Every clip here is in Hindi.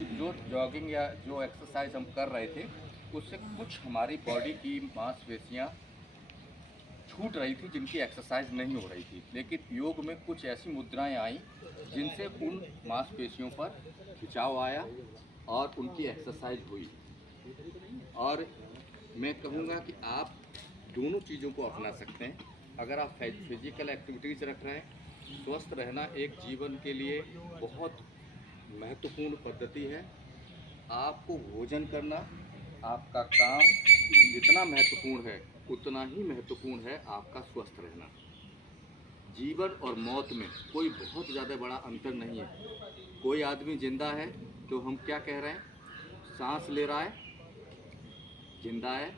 जो जॉगिंग या जो एक्सरसाइज हम कर रहे थे उससे कुछ हमारी बॉडी की मांसपेशियां छूट रही थी जिनकी एक्सरसाइज नहीं हो रही थी, लेकिन योग में कुछ ऐसी मुद्राएं आई जिनसे उन मांसपेशियों पर खिंचाव आया और उनकी एक्सरसाइज हुई। और मैं कहूँगा कि आप दोनों चीज़ों को अपना सकते हैं। अगर आप फिजिकल एक्टिविटीज़ रख रहे हैं, स्वस्थ रहना एक जीवन के लिए बहुत महत्वपूर्ण पद्धति है। आपको भोजन करना, आपका काम जितना महत्वपूर्ण है उतना ही महत्वपूर्ण है आपका स्वस्थ रहना। जीवन और मौत में कोई बहुत ज़्यादा बड़ा अंतर नहीं है। कोई आदमी जिंदा है तो हम क्या कह रहे हैं, सांस ले रहा है, जिंदा है,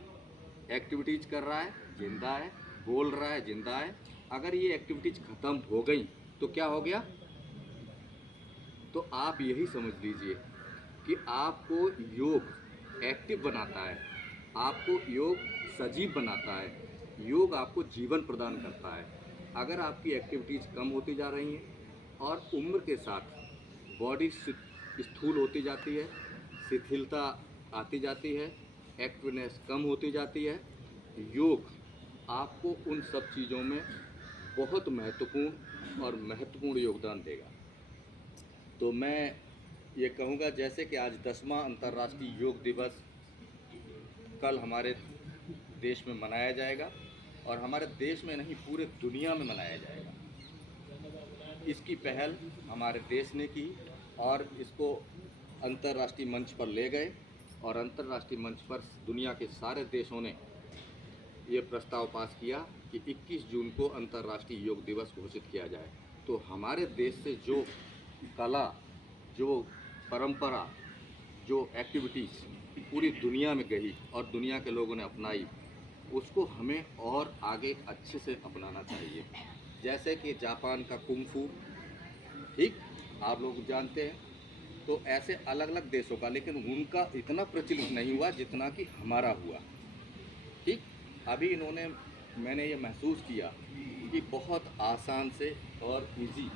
एक्टिविटीज़ कर रहा है, जिंदा है, बोल रहा है, जिंदा है। अगर ये एक्टिविटीज़ ख़त्म हो गई तो क्या हो गया? तो आप यही समझ लीजिए कि आपको योग एक्टिव बनाता है, आपको योग सजीव बनाता है, योग आपको जीवन प्रदान करता है। अगर आपकी एक्टिविटीज़ कम होती जा रही हैं और उम्र के साथ बॉडी स्थूल होती जाती है, शिथिलता आती जाती है, एक्टिवनेस कम होती जाती है, योग आपको उन सब चीज़ों में बहुत महत्वपूर्ण योगदान देगा। तो मैं ये कहूँगा, जैसे कि आज 10वां अंतर्राष्ट्रीय योग दिवस कल हमारे देश में मनाया जाएगा और हमारे देश में नहीं पूरे दुनिया में मनाया जाएगा। इसकी पहल हमारे देश ने की और इसको अंतर्राष्ट्रीय मंच पर ले गए और अंतर्राष्ट्रीय मंच पर दुनिया के सारे देशों ने ये प्रस्ताव पास किया कि 21 जून को अंतर्राष्ट्रीय योग दिवस घोषित किया जाए। तो हमारे देश से जो कला, जो परंपरा, जो एक्टिविटीज़ पूरी दुनिया में गई और दुनिया के लोगों ने अपनाई, उसको हमें और आगे अच्छे से अपनाना चाहिए। जैसे कि जापान का कुंग-फू, ठीक, आप लोग जानते हैं। तो ऐसे अलग अलग देशों का, लेकिन उनका इतना प्रचलित नहीं हुआ जितना कि हमारा हुआ। ठीक, अभी मैंने ये महसूस किया कि बहुत आसान से और इजी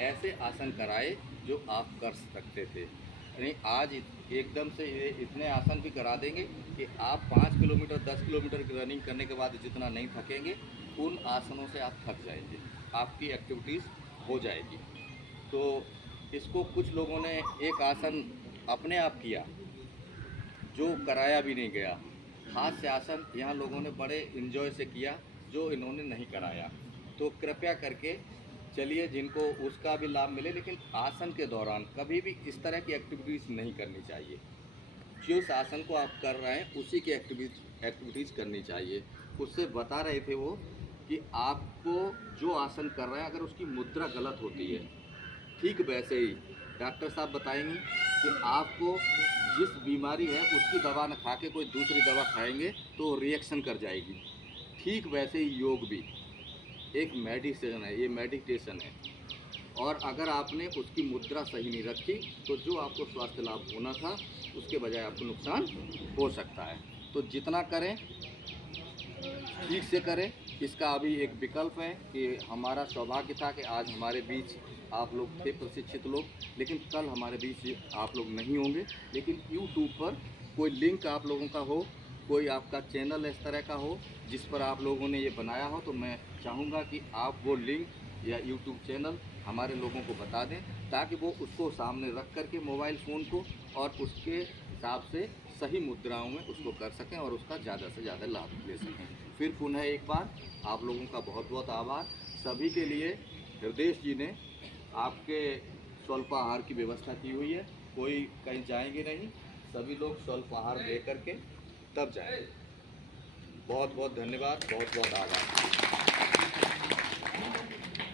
ऐसे आसन कराए जो आप कर सकते थे। यानी आज एकदम से ये इतने आसन भी करा देंगे कि आप 5 किलोमीटर 10 किलोमीटर की रनिंग करने के बाद जितना नहीं थकेंगे, उन आसनों से आप थक जाएंगे, आपकी एक्टिविटीज़ हो जाएगी। तो इसको कुछ लोगों ने एक आसन अपने आप किया जो कराया भी नहीं गया। हाथ से आसन यहाँ लोगों ने बड़े इन्जॉय से किया जो इन्होंने नहीं कराया। तो कृपया करके चलिए, जिनको उसका भी लाभ मिले, लेकिन आसन के दौरान कभी भी इस तरह की एक्टिविटीज़ नहीं करनी चाहिए। जिस आसन को आप कर रहे हैं उसी की एक्टिविटीज़ करनी चाहिए। उससे बता रहे थे वो कि आपको जो आसन कर रहे हैं अगर उसकी मुद्रा गलत होती है, ठीक वैसे ही डॉक्टर साहब बताएंगे कि आपको जिस बीमारी है उसकी दवा न खा के कोई दूसरी दवा खाएंगे तो रिएक्शन कर जाएगी। ठीक वैसे ही योग भी एक मेडिसिन है, ये मेडिटेशन है। और अगर आपने उसकी मुद्रा सही नहीं रखी तो जो आपको स्वास्थ्य लाभ होना था उसके बजाय आपको नुकसान हो सकता है। तो जितना करें ठीक से करें। इसका अभी एक विकल्प है कि हमारा सौभाग्य था कि आज हमारे बीच आप लोग थे प्रशिक्षित लोग, लेकिन कल हमारे बीच आप लोग नहीं होंगे। लेकिन यूट्यूब पर कोई लिंक आप लोगों का हो, कोई आपका चैनल इस तरह का हो जिस पर आप लोगों ने ये बनाया हो, तो मैं चाहूँगा कि आप वो लिंक या यूट्यूब चैनल हमारे लोगों को बता दें ताकि वो उसको सामने रख करके मोबाइल फ़ोन को और उसके हिसाब से सही मुद्राओं में उसको कर सकें और उसका ज़्यादा से ज़्यादा लाभ ले सकें। फिर पुनः एक बार आप लोगों का बहुत बहुत आभार। सभी के लिए हृदय जी ने आपके स्वल्पाहार की व्यवस्था की हुई है, कोई कहीं जाएंगे नहीं, सभी लोग स्वल्पाहार ले करके तब जाएंगे। बहुत बहुत धन्यवाद, बहुत बहुत आभार।